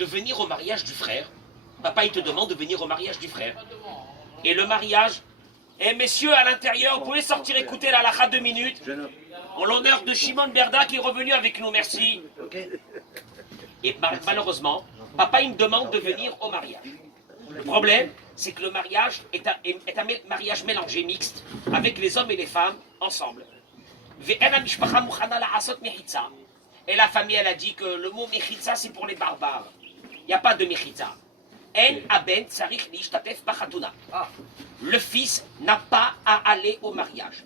de venir au mariage du frère. Papa, il te demande de venir au mariage du frère. Et le mariage, messieurs, à l'intérieur, vous pouvez sortir écouter la halakha 2 minutes. En l'honneur de Shimon Berda qui est revenu avec nous, merci. Et malheureusement, papa, il me demande de venir au mariage. Le problème, c'est que le mariage est un mariage mélangé, mixte, avec les hommes et les femmes ensemble. Et la famille, elle a dit que le mot mechitza, c'est pour les barbares. Il n'y a pas de mechitza. Le fils n'a pas à aller au mariage.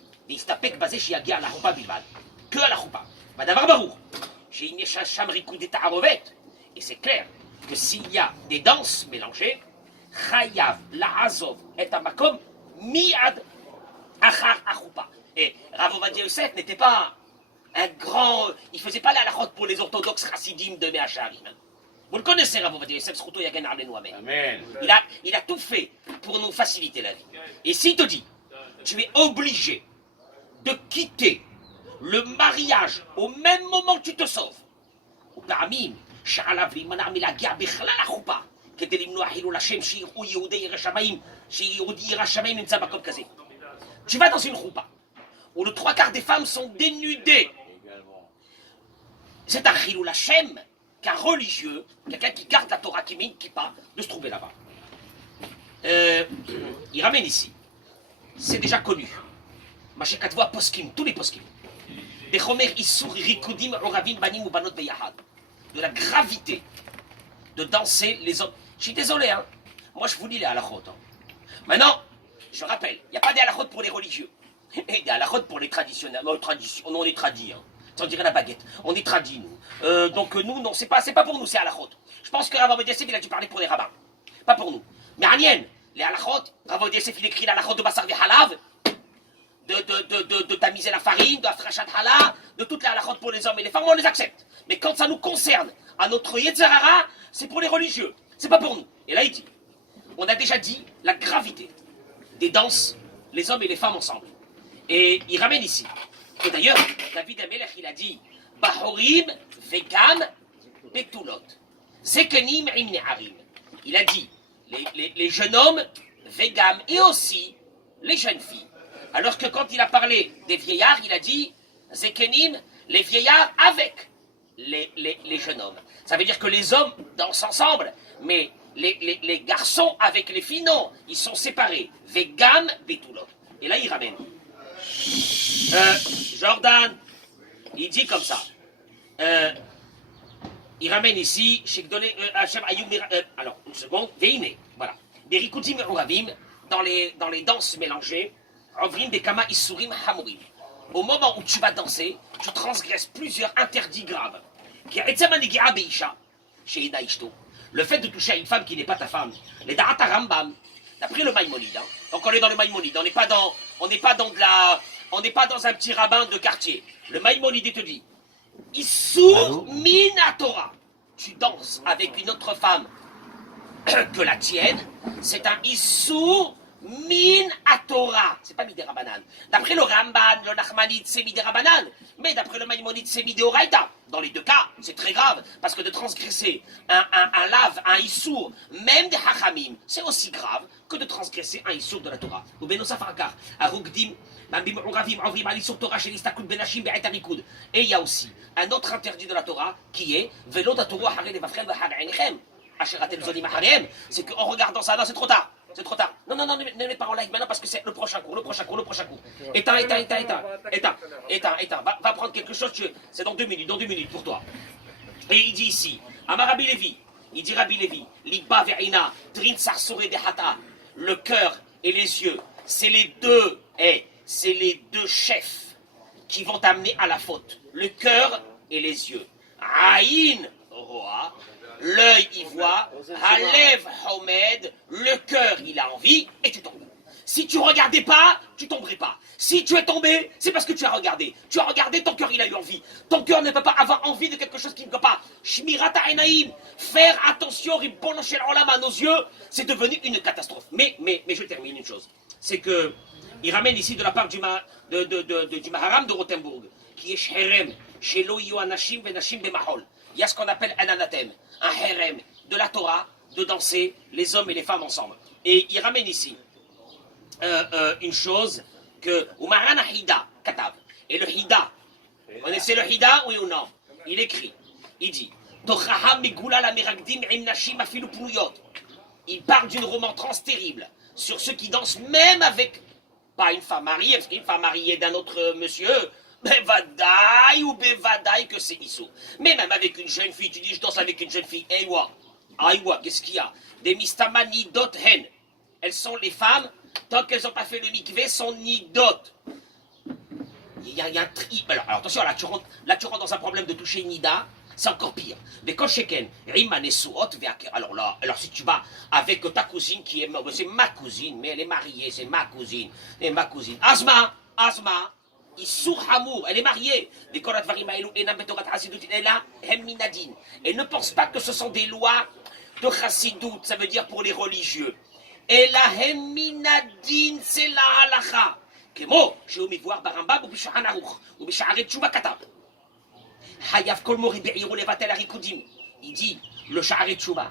Que à la choupa. Et c'est clair que s'il y a des danses mélangées, chayav la'azov et amakom miad achar achoupa. Et Rav Ovadia Yosef n'était pas un grand... Il ne faisait pas la halachot pour les orthodoxes chassidim de Mea Shearim. Vous le connaissez, Rav Ovadia Yosef, Zchuto Yagen Alenu Amen. Amen. Il a tout fait pour nous faciliter la vie. Et s'il te dit, tu es obligé de quitter le mariage au même moment que tu te sauves, ou parmi שעליו להימנע מלהגיע בכלל לחופה כדי למנוע חילול השם שיראו יהודי ירא שמיים, שיהודי ירא שמיים נמצא במקום כזה. Tu vas dans une choupa où le 3/4 des femmes sont dénudées. C'est un chilul Hashem qu'un religieux, quelqu'un qui garde la Torah, qui met une kippa, de se trouver là-bas. Il ramène ici. C'est déjà connu. Mashekatvo poskim, tous les poskim. Des chomer issur rikudim oravim banim ou banot beyahad. De la gravité de danser les hommes. Je suis désolé, hein. Moi, je vous lis les halachot. Hein. Maintenant, je rappelle, il n'y a pas des halachot pour les religieux. Et des halachot pour les traditionnels. On est tradis, hein. On dirait la baguette. On est tradis, nous. Donc, nous, non, c'est pas pour nous, c'est halachot. Je pense que Rav Ovadia Yosef, il a dû parler pour les rabbins. Pas pour nous. Mais Anien, les halachot, Rav Ovadia Yosef, il écrit l'halachot de Basar Halav, de tamiser la farine, de Afrachat Hala, de toutes les halachot pour les hommes et les femmes, on les accepte. Mais quand ça nous concerne, à notre Yetzerara, c'est pour les religieux. C'est pas pour nous. Et là, il dit, on a déjà dit la gravité des danses, les hommes et les femmes ensemble. Et il ramène ici. Et d'ailleurs, David Amelech, il a dit, Bahorim vegam betulot. Zekenim im ne'arim. Il a dit, les jeunes hommes, vegam, et aussi les jeunes filles. Alors que quand il a parlé des vieillards, il a dit, Zekenim, les vieillards avec les jeunes hommes. Ça veut dire que les hommes dansent ensemble, mais les garçons avec les filles, non, ils sont séparés. Vegam betulot. Et là, il ramène. Jordan, il dit comme ça. Il ramène ici, alors, une seconde, Veine, voilà. Des rikutim uravim, dans les danses mélangées, Rovrim des kama isurim hamurim. Au moment où tu vas danser, tu transgresses plusieurs interdits graves. Le fait de toucher à une femme qui n'est pas ta femme, les Da'at Rambam, d'après le Maïmonide, hein. Donc on est dans le Maïmonide, on n'est pas dans un petit rabbin de quartier. Le Maïmonide te dit, Issur min Torah. Tu danses avec une autre femme que la tienne, c'est un Issur min Torah. C'est pas Midé Rabanan. D'après le Ramban, le Nachmanide, c'est Midé Rabanan. Mais d'après le Maïmonide, c'est Midé Oraïta. Dans les deux cas, c'est très grave. Parce que de transgresser un lave, un Issour, même des Hachamim, c'est aussi grave que de transgresser un Issour de la Torah. Ou Benosaf Akar, Arugdim, Mambim Uravim, Avrim al Issour Torah, Shelistakut Benashim, Be'etanikud. Et il y a aussi un autre interdit de la Torah qui est Velo da Torah, Hare Levafrem, Hare Enechem. Asheratem Zolim Harem. C'est qu'en regardant ça, non, c'est trop tard. C'est trop tard. Non, ne mets pas en live maintenant parce que c'est le prochain cours. Éteins. Va prendre quelque chose, c'est dans 2 minutes pour toi. Et il dit ici, Amar Rabbi Lévi, il dit Rabbi Lévi, Liba ve'ina, Trin Sarsore Behata, le cœur et les yeux, c'est les deux chefs qui vont t'amener à la faute. Le cœur et les yeux. Aïn, Roa. L'œil y voit, Halev Homed, le cœur il a envie, et tu tombes. Si tu regardais pas, tu tomberais pas. Si tu es tombé, c'est parce que tu as regardé. Tu as regardé, ton cœur il a eu envie. Ton cœur ne peut pas avoir envie de quelque chose qui ne peut pas. Shmirata Enaim, faire attention, Ribbono Shel Olam à nos yeux, c'est devenu une catastrophe. Mais je termine une chose. C'est que, il ramène ici de la part du Maharam de Rothenburg, qui est Sherem, Shelo Yu Anashim Venashim Bemahol. Il y a ce qu'on appelle un anathème, un herem, de danser les hommes et les femmes ensemble. Et il ramène ici une chose que Umarana Hida Katav. Et le Hida, vous connaissez le Hida, oui ou non? Il écrit, il dit il parle d'une remontrance terrible sur ceux qui dansent même avec, pas une femme mariée, parce qu'une femme mariée d'un autre monsieur, bevadaï ou bevadaï que c'est issou. Mais même avec une jeune fille, tu dis je danse avec une jeune fille, Aïwa, Aïwa, qu'est-ce qu'il y a? Des mistamani dot hen. Elles sont les femmes, tant qu'elles n'ont pas fait le mikvé, sont nidot. Il y a un tri. Alors attention, là tu rentres dans un problème de toucher Nida, c'est encore pire. Mais quand Sheken, Riman et Suot, alors si tu vas avec ta cousine qui est. C'est ma cousine, mais elle est mariée, c'est ma cousine. Et ma cousine. Asma, Issour Hamour, elle est mariée. Et ne pense pas que ce sont des lois de Chassidout, ça veut dire pour les religieux. Et la Hemminadin, c'est la halacha. כמו שהוא מבואר ברמב"ם ובשולחן ערוך ובשערי תשובה כתב חייב כל מורי בעירו לבטל הריקודים. Il dit le שערי תשובה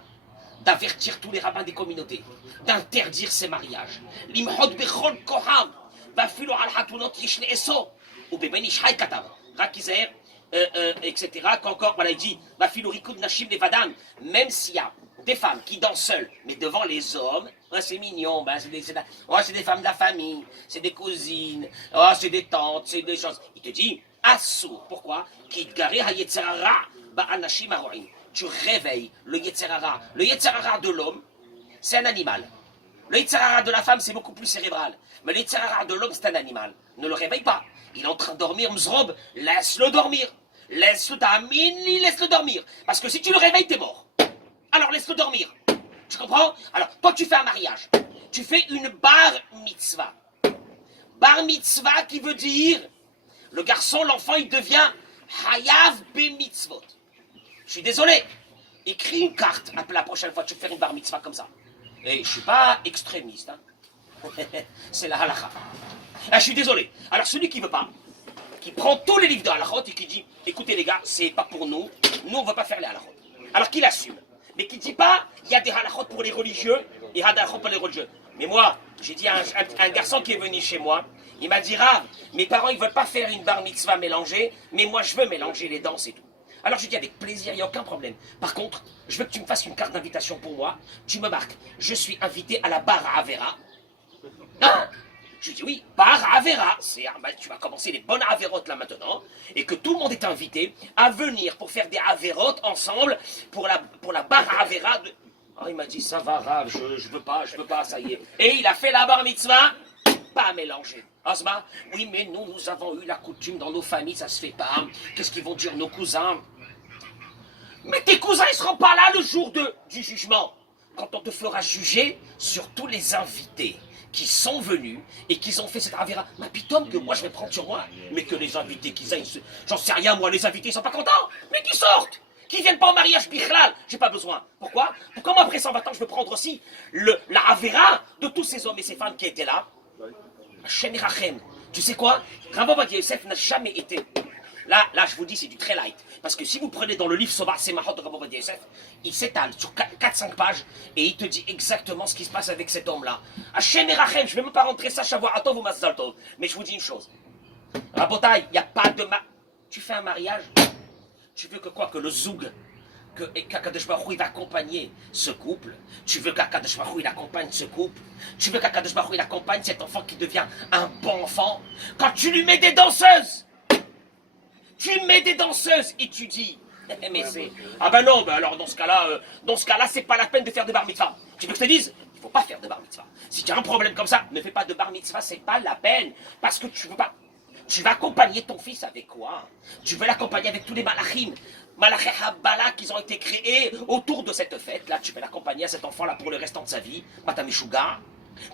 d'avertir tous les rabbins des communautés d'interdire ces mariages למחות בכל כוחם ואפילו על חתונות יש לאסור ובבן איש חי כתב רק ייזהר etc. qu'encore voilà il dit ואפילו ריקוד נשים לבדן même s'il y a des femmes qui dansent seules, mais devant les hommes, oh, c'est mignon, ben, c'est des femmes de la famille, c'est des cousines, oh, c'est des tantes, c'est des choses. Il te dit, assou, pourquoi? Tu réveilles le Yetzerara. Le Yetzerara de l'homme, c'est un animal. Le Yetzerara de la femme, c'est beaucoup plus cérébral. Mais le Yetzerara de l'homme, c'est un animal. Ne le réveille pas. Il est en train de dormir, Mzrob, laisse-le dormir. Laisse-le dormir. Parce que si tu le réveilles, t'es mort. Alors laisse-le dormir. Tu comprends? Alors, toi tu fais un mariage. Tu fais une bar mitzvah. Bar mitzvah qui veut dire, le garçon, l'enfant, il devient hayav be mitzvot. Je suis désolé. Écris une carte la prochaine fois que tu veux faire une bar mitzvah comme ça. Et je suis pas extrémiste. Hein. C'est la halakha. Ah, je suis désolé. Alors celui qui veut pas, qui prend tous les livres de halachot et qui dit, écoutez les gars, c'est pas pour nous. Nous on veut pas faire les halachot. Alors qu'il assume. Mais qui ne dit pas, il y a des halachot pour les religieux, et il y a des halachot pour les religieux. Mais moi, j'ai dit à un garçon qui est venu chez moi, il m'a dit, Rav, mes parents, ils ne veulent pas faire une bar mitzvah mélangée, mais moi, je veux mélanger les danses et tout. Alors, j'ai dit, avec plaisir, il n'y a aucun problème. Par contre, je veux que tu me fasses une carte d'invitation pour moi. Tu me marques, je suis invité à la bar à Avera. Hein? Je dis oui, bar Avera, tu vas commencer les bonnes Averotes là maintenant, et que tout le monde est invité à venir pour faire des Averotes ensemble pour la bar Avera. Oh, il m'a dit ça va Rav, je veux pas, ça y est. Et il a fait la bar mitzvah, pas mélangé. Asma, oui mais nous avons eu la coutume dans nos familles, ça se fait pas. Qu'est-ce qu'ils vont dire nos cousins? Mais tes cousins ils seront pas là le jour du jugement, quand on te fera juger sur tous les invités qui sont venus et qui ont fait cette avera. Mais putain que moi je vais prendre sur moi. Mais que les invités qu'ils aillent, j'en sais rien moi, les invités ils sont pas contents. Mais qu'ils sortent, qu'ils viennent pas au mariage bichlal. J'ai pas besoin. Pourquoi moi après 120 ans je veux prendre aussi la avera de tous ces hommes et ces femmes qui étaient là. Hashem Rachem. Tu sais quoi? Rav Ovadia Yosef n'a jamais été. Là, je vous dis, c'est du très light. Parce que si vous prenez dans le livre Sovar Semachot de Rav Ovadia Yosef, il s'étale sur 4-5 pages et il te dit exactement ce qui se passe avec cet homme-là. Hashem Rachem, je ne vais même pas rentrer ça, Shavuatov ou Mazdal Tov. Mais je vous dis une chose. Rabotai, il n'y a pas de Tu fais un mariage, tu veux que quoi? Que le zoug, qu'Akadosh Baruch Hu, il va accompagner ce couple. Tu veux qu'Akadosh Baruch Hu, il accompagne ce couple. Tu veux qu'Akadosh Baruch Hu, il accompagne cet enfant qui devient un bon enfant. Quand tu lui mets des danseuses, et tu dis, mais c'est... Ah ben non, ben alors dans ce cas-là, c'est pas la peine de faire de bar mitzvah. Tu veux que je te dise? Il faut pas faire de bar mitzvah. Si tu as un problème comme ça, ne fais pas de bar mitzvah, c'est pas la peine. Parce que tu veux pas... Tu vas accompagner ton fils avec quoi? Tu veux l'accompagner avec tous les malachim, Malaché Habala qu'ils ont été créés autour de cette fête-là. Tu veux l'accompagner à cet enfant-là pour le restant de sa vie, Matameshuga.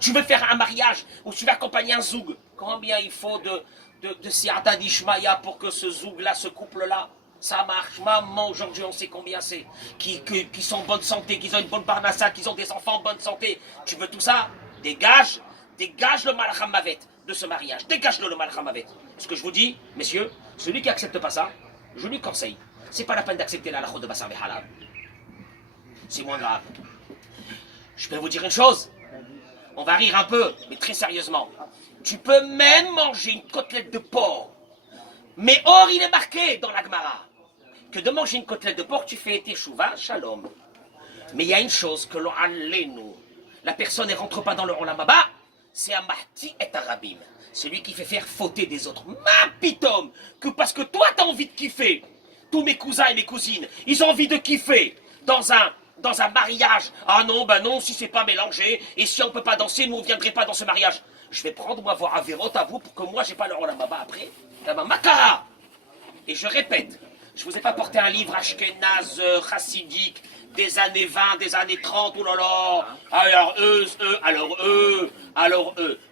Tu veux faire un mariage où tu vas accompagner un zoug. Combien il faut de Siata d'Ishmaïa pour que ce zoug-là, ce couple-là, ça marche. Maman, aujourd'hui, on sait combien c'est. Qui sont en bonne santé, qui ont une bonne parnassa, qui ont des enfants en bonne santé. Tu veux tout ça? Dégage le Malacham Mavet de ce mariage. Dégage-le le Malacham Mavet. Ce que je vous dis, messieurs, celui qui accepte pas ça, je lui conseille. C'est pas la peine d'accepter la halachot de Basar Vehalal. c'est moins grave. Je peux vous dire une chose. On va rire un peu, mais très sérieusement. Tu peux même manger une côtelette de porc. Mais or, il est marqué dans la Gemara que de manger une côtelette de porc, tu fais teshuva, shalom. Mais il y a une chose que l'on a nous. La personne ne rentre pas dans le olam haba, c'est un mahti et un rabim. Celui qui fait faire fauter des autres. Ma pitom, que parce que toi, tu as envie de kiffer. Tous mes cousins et mes cousines, ils ont envie de kiffer dans un mariage. Ah non, ben non, si c'est pas mélangé, et si on peut pas danser, nous on viendrait pas dans ce mariage. Je vais prendre moi voir Averot à vous pour que moi j'ai pas le olam haba après. Makara. Et je répète, je vous ai pas porté un livre ashkénaze, chassidique, des années 20, des années 30, oh là là, alors eux.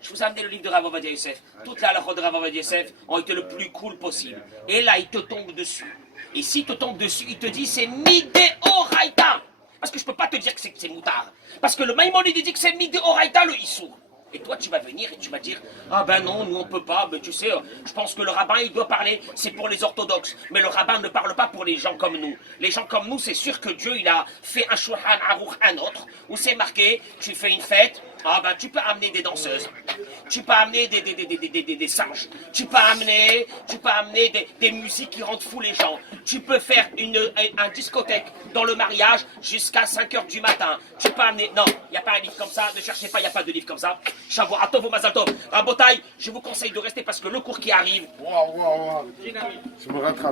Je vous ai amené le livre de Rav Ovadia Yosef. Toutes les halachot de Rav Ovadia Yosef ont été le plus cool possible. Et là, il te tombe dessus. Et s'il te tombe dessus, il te dit c'est midéoraïta. Parce que je peux pas te dire que c'est moutard. Parce que le Maïmonide dit que c'est midéoraïta le issour. Et toi, tu vas venir et tu vas dire ah ben non, nous on peut pas, ben tu sais, je pense que le rabbin il doit parler, c'est pour les orthodoxes. Mais le rabbin ne parle pas pour les gens comme nous. Les gens comme nous, c'est sûr que Dieu il a fait un Shulchan Aruch, un autre, où c'est marqué, tu fais une fête, ah ben tu peux amener des danseuses, tu peux amener des singes, tu peux amener des musiques qui rendent fous les gens, tu peux faire un discothèque dans le mariage jusqu'à 5h du matin, tu peux amener, non, il n'y a pas un livre comme ça, ne cherchez pas, il n'y a pas de livre comme ça. Shavuot Tov ou Mazal Tov. Rabotai, je vous conseille de rester parce que le cours qui arrive. Je me rattrape.